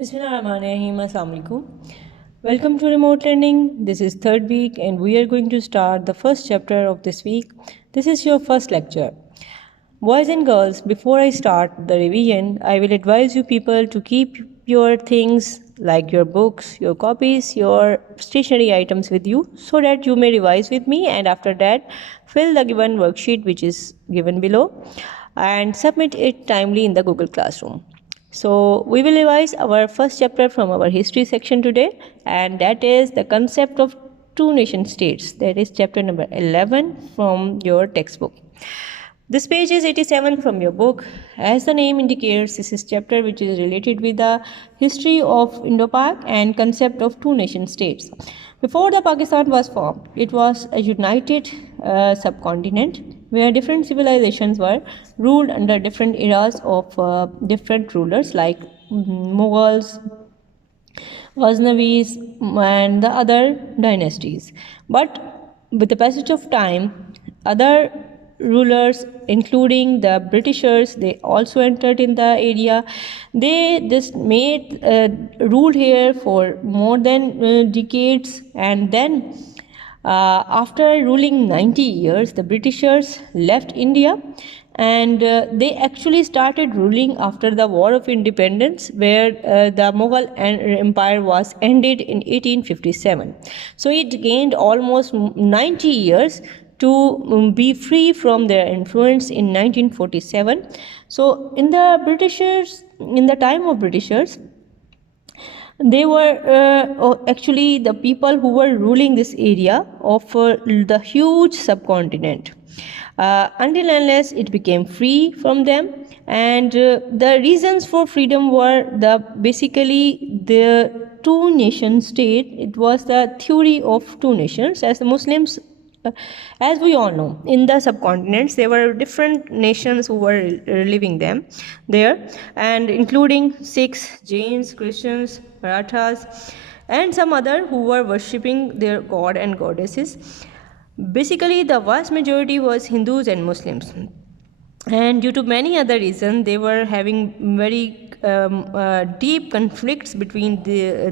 Bismillahirrahmanirrahim. Assalamu alaikum. Welcome to remote learning. This is third week and we are going to start the first chapter of this week. This is your first lecture. Boys and girls, before I start the revision, I will advise you people to keep your things like your books, your copies, your stationery items with you so that you may revise with me, and after that fill the given worksheet which is given below and submit it timely in the Google Classroom. So we will revise our first chapter from our history section today, and that is the concept of two nation states. That is chapter number 11 from your textbook. This page is 87 from your book. As the name indicates, this is chapter which is related with the history of Indo-Pak and concept of two nation states. Before the Pakistan was formed, it was a united subcontinent where different civilizations were ruled under different eras of different rulers like Mughals, Ghaznavis, and the other dynasties. But with the passage of time, other rulers, including the Britishers, they also entered in the area. They just made ruled here for more than decades, and then after ruling 90 years, the Britishers left India, and they actually started ruling after the War of Independence, where the Mughal Empire was ended in 1857. So it gained almost 90 years to be free from their influence in 1947. So in the time of Britishers, they were actually the people who were ruling this area of the huge subcontinent until unless it became free from them. And the reasons for freedom were basically the two nation state. It was the theory of two nations, as the Muslims, as we all know, in the subcontinents there were different nations who were living there, and including Sikhs, Jains, Christians, Marathas, and some other who were worshipping their god and goddesses. Basically, the vast majority was Hindus and Muslims, and due to many other reasons, they were having very deep conflicts between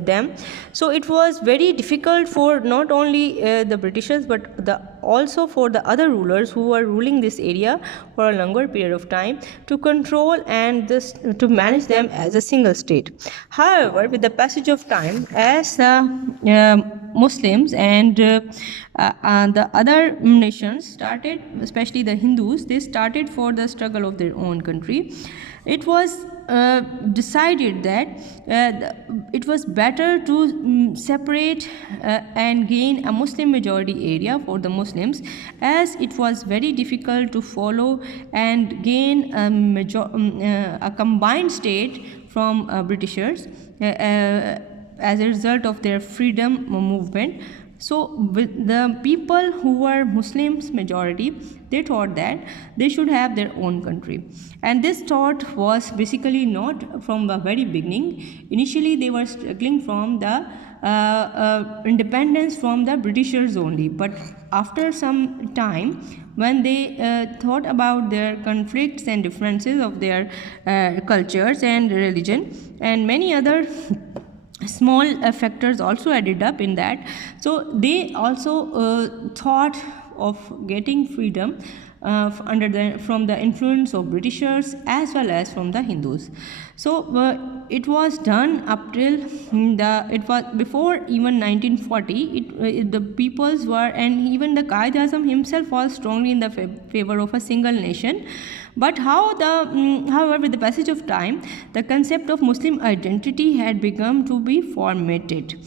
them. So it was very difficult for not only the Britishers but also for the other rulers who were ruling this area for a longer period of time to control and to manage them as a single state. However, with the passage of time, as Muslims and the other nations started, especially the Hindus, they started for the struggle of their own country. It was decided that it was better to separate and gain a Muslim majority area for the Muslims, as it was very difficult to follow and gain a combined state from Britishers as a result of their freedom movement. So with the people who were Muslims majority, they thought that they should have their own country, and this thought was basically not from the very beginning. Initially they were struggling from the independence from the Britishers only, but after some time, when they thought about their conflicts and differences of their cultures and religion and many other small factors also added up in that, so they also thought of getting freedom from the influence of Britishers as well as from the Hindus. So it was done up till it was before even 1940. The peoples were, and even the Qaid-e-Azam himself was strongly in the favor of a single nation. But however, with the passage of time, the concept of Muslim identity had begun to be formatted,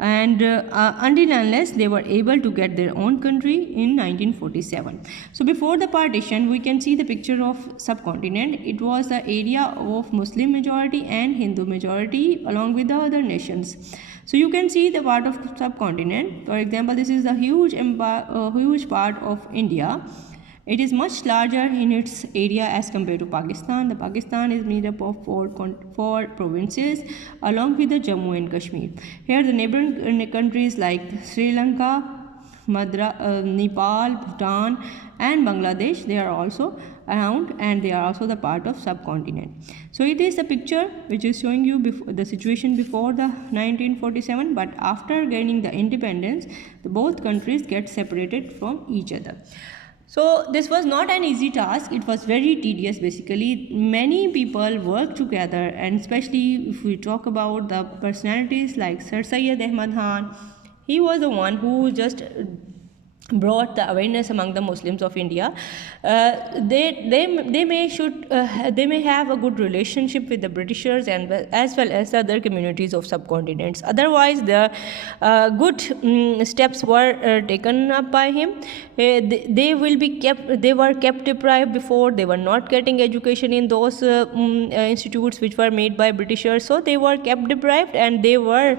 and until unless they were able to get their own country in 1947. So before the partition, we can see the picture of subcontinent. It was the area of Muslim majority and Hindu majority along with the other nations. So you can see the part of subcontinent. For example, this is the huge part of India. It is much larger in its area as compared to Pakistan. The Pakistan is made up of four provinces along with the Jammu and Kashmir. Here the neighboring countries like Sri Lanka, Nepal, Bhutan and Bangladesh, they are also around, and they are also the part of subcontinent. So it is the picture which is showing you the situation before the 1947, but after gaining the independence, both countries get separated from each other. So this was not an easy task, it was very tedious. Basically many people worked together, and especially if we talk about the personalities like Sir Syed Ahmad Khan, he was the one who just brought the awareness among the Muslims of India. They may have a good relationship with the Britishers and as well as the other communities of subcontinents. Otherwise, the good steps were taken up by him. They were kept deprived before. They were not getting education in those institutes which were made by Britishers. So they were kept deprived, and they were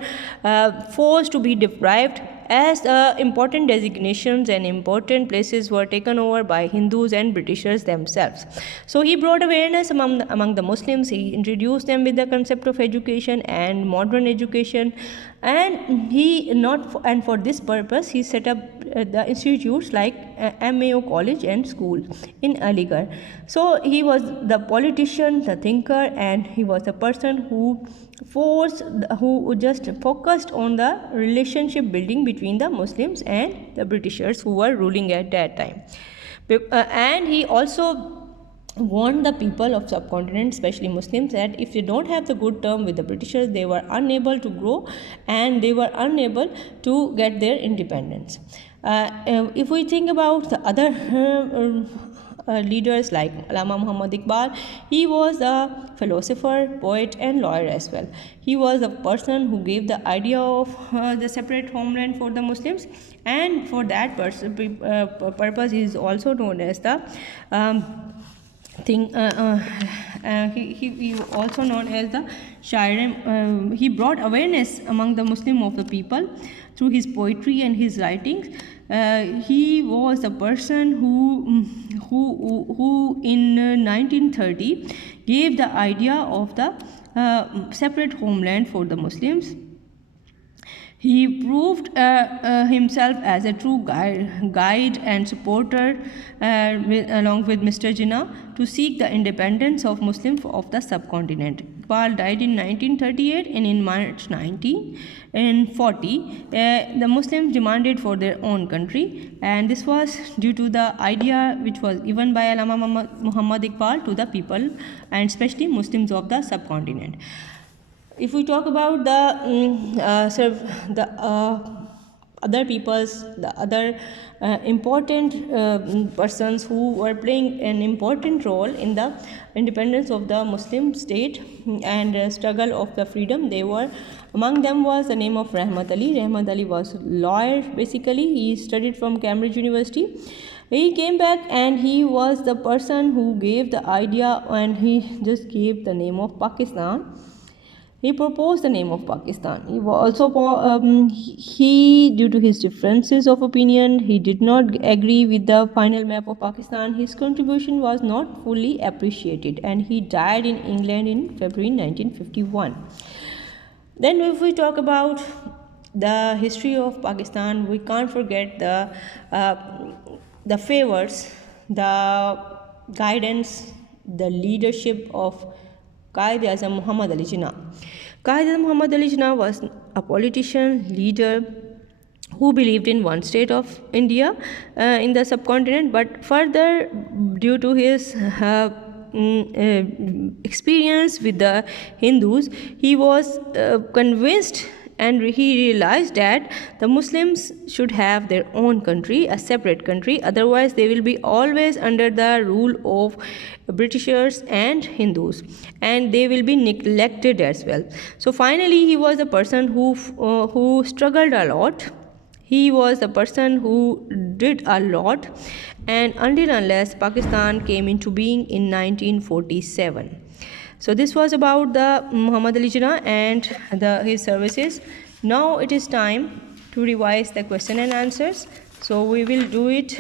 forced to be deprived, as important designations and important places were taken over by Hindus and Britishers themselves. So he brought awareness among the Muslims. He introduced them with the concept of education and modern education, and for this purpose he set up the institutes like MAO College and School in Aligarh. So he was the politician, the thinker, and he was a person who just focused on the relationship building between the Muslims and the Britishers who were ruling at that time. And he also warned the people of subcontinent, especially Muslims, that if they don't have the good term with the Britishers, they were unable to grow and they were unable to get their independence. If we think about the other leaders like Allama Muhammad Iqbal, he was a philosopher, poet and lawyer as well. He was a person who gave the idea of the separate homeland for the Muslims, and for that purpose he is also known as the he also known as the Shair. He brought awareness among the Muslim of the people through his poetry and his writings. He was a person who in 1930 gave the idea of the separate homeland for the Muslims. He proved himself as a true guide and supporter along with Mr. Jinnah to seek the independence of Muslims of the subcontinent. Iqbal died in 1938, and in March 1940 the Muslims demanded for their own country, and this was due to the idea which was given by Allama Muhammad Iqbal to the people and especially Muslims of the subcontinent. If we talk about the other peoples, the other important persons who were playing an important role in the independence of the Muslim state and struggle of the freedom, among them was the name of Rahmat Ali. Rahmat Ali was a lawyer basically. He studied from Cambridge University. He came back and he was the person who gave the idea, and he just gave the name of Pakistan. He proposed the name of Pakistan. He was also due to his differences of opinion, he did not agree with the final map of Pakistan. His contribution was not fully appreciated, and he died in England in February 1951. Then, if we talk about the history of Pakistan, we can't forget the favors, the guidance, the leadership of Quaid-e-Azam Muhammad Ali Jinnah. Quaid-e-Azam Muhammad Ali Jinnah was a politician, leader who believed in one state of India in the subcontinent, but further, due to his experience with the Hindus, he was convinced, and he realized that the Muslims should have their own country, a separate country, otherwise they will be always under the rule of Britishers and Hindus, and they will be neglected as well. So finally he was a person who struggled a lot. He was a person who did a lot, and until unless Pakistan came into being in 1947. So this was about the Muhammad Ali Jinnah and his services. Now it is time to revise the question and answers. So we will do it